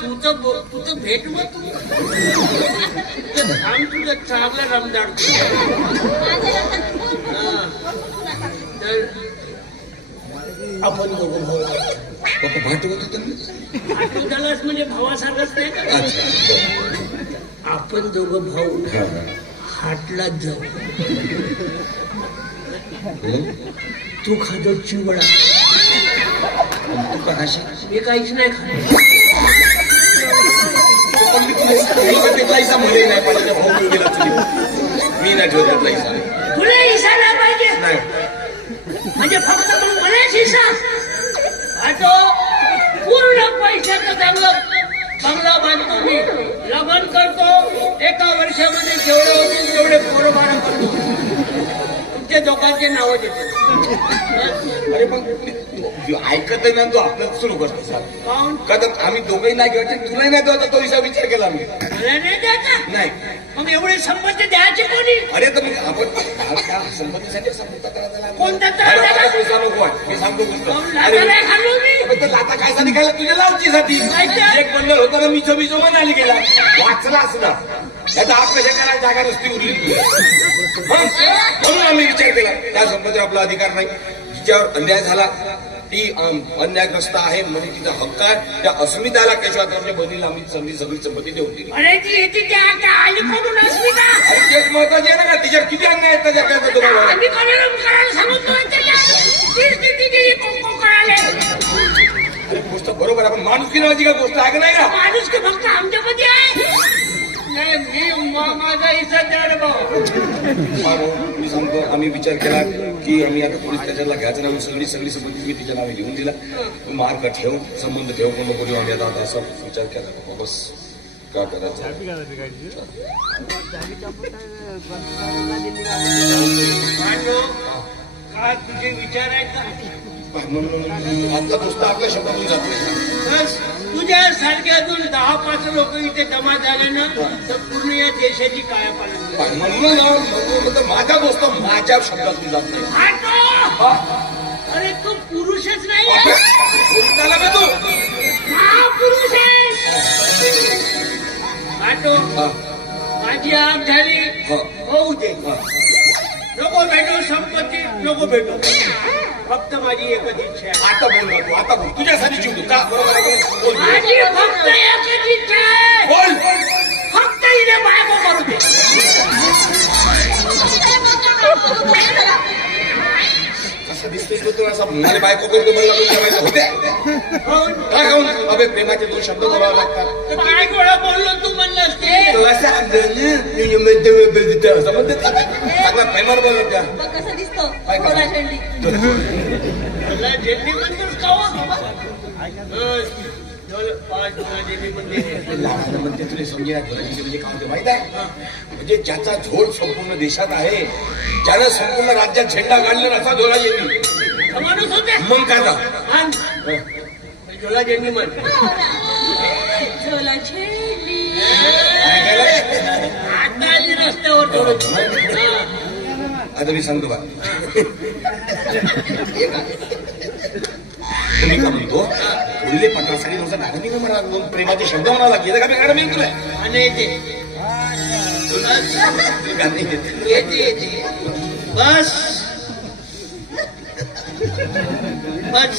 तुझं भेट मग तू थांब तुझं चांगलं रमदाड आपण दोघं भाऊ भाटवत होतो झालास म्हणजे भावासारखंच नाही का आपण दोघं भाऊ हाटलाच जाऊ तू खातो चिवडा तू का खाशी मी काहीच नाही खात पण मी तुला इसा मध्ये नाही पाहिजे भाऊ गेला मी नाही ठेवत इसा तुला इसा नाही पाहिजे नाही म्हणजे फक्त तू मलाच इसा आटो पूर्ण पैशाचं चांगलं बंगला बांधतो मी लग्न करतो एका वर्षामध्ये जेवढे होतील तेवढे पोरबारा करतो तुमच्या दोघांचे नाव देतो अरे मग ऐकत नाही ना तू आपल्याला सुरू करतो का तर आम्ही दोघंही नाही घेऊ तुलाही नाही द्यायचा तो विसा विचार केला मी नाही द्यायचा नाही मग एवढे संपत्ती द्यायचे कोणी अरे तर मग आपण त्या संपत्तीसाठी समजूता करायला कोणता पैसा नको आहे मी सांगतो गोष्ट लाता कायसा निघाला तुझ्या लावचीसाठी एक बंडल होता ना मिचो म्हणाली गेला वाचला असला त्याचा आप कशा करायला जागा नसती उरली म्हणून आम्ही विचार केला त्या संपत्तीवर आपला अधिकार नाही जिच्यावर अन्याय झाला ती अन्यायग्रस्त आहे म्हणजे तिचा हक्क आहे त्या अस्मिताला केशवाच्या बदलीला आम्ही सगळी संपत्ती देऊन दिली तेच महत्वाचे आहे ना तिच्यावर किती अन्याय आहेत त्याच्या तुम्हाला गोष्ट बरोबर आपण माणूस की नावाची काय गोष्ट आहे का नाही का माणूस की फक्त आमच्यामध्ये आहे माझा इसा द्याड भाऊ मी सांगतो आम्ही विचार केला की आम्ही आता पोलीस स्टेशनला घ्यायचं नाही सगळी संपत्ती मी तिच्या नावे लिहून दिला मार्क ठेव संबंध ठेव कोण नको आम्ही आता असा विचार केला बस का करायचं काय तुझे विचार आहेत का आपला दोस्त आपल्या शब्दातून जातो तुझ्या सारख्यातून 10-5 लोक इथे जमा झाले ना तर पूर्ण या देशाची कायापालट म्हणून माझा दोस्त माझ्या शब्दातून जात नाही अरे तू पुरुषच नाही तू पुरुष आहे आटो माझी आग झाली होऊ दे नको भेटो संपत्ती नको भेटो फक्त माझी एकच इच्छा आहे आता बोल ना तू आता बोल तुझ्यासाठी जीव का बरोबर माझी फक्त एकच इच्छा आहे बोल फक्त हिने बायको करू दे कसं दिसतोय तू असं मला बायको करतो मला तुझ्या होते काय खाऊन अबे प्रेमाचे 2 शब्द बोलावे लागतात काय गोळा बोललो तू म्हणलास ते चांगला प्रेमावर बोलत का कसं दिसतो झेंडी म्हणतोस का म्हणते तुला समजेल म्हणजे काय माहित आहे म्हणजे ज्याचा झोड संपूर्ण देशात आहे ज्यानं संपूर्ण राज्यात झेंडा काढला असा झोळा येईल माणूस होते मग काय झोळा झेंडी म्हण झोला झेंडी आता आली रस्त्यावर थोडं आता मी सांगतो बा मी का म्हणतो पुढले 15-16 मॅडम म्हणा 2 प्रेमाचे शब्द म्हणाला गेलं का मी मॅडम येईल तुला आणि येते बस बस